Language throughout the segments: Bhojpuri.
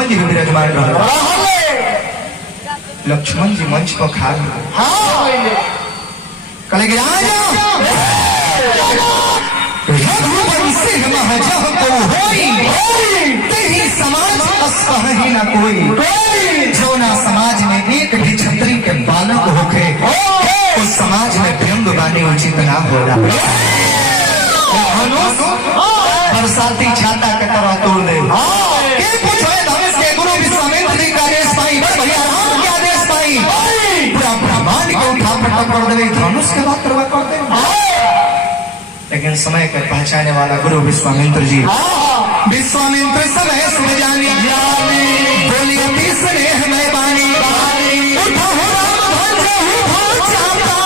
लक्ष्मण जी भी विराजमान रहे। लक्ष्मण जी मंच पर खा कल समाज असही न कोई जो ना समाज में एक भी छत्री के बालक होके उस समाज में व्यंग बानी उचित ना होगा। बरसाती छाता के तरह तोड़ दे धनुष के गुरु विश्वामित्र जी का आदेश पाई भैया राम के आदेश पाई पूरा ब्रह्मांड को उठा पटक कर दे धनुष के बात कर दे। लेकिन समय के पहचाने वाला गुरु विश्वामित्र जी विश्वामित्र समय सुन जानी बोली अति स्नेह में बानी उठा हो राम भंज हो चाहता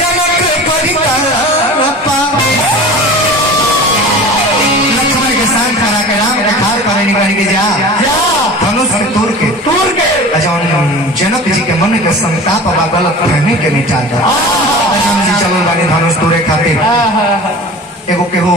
जनक परितापा लक्ष्मण के साथ खड़ा के राम के खाल पर निकल के जा धनुष के तोड़ के जनक जी के मन के संताप व गलत फहमी के मिटा दे। चलो धनुष तोड़े खातिर एगो केहू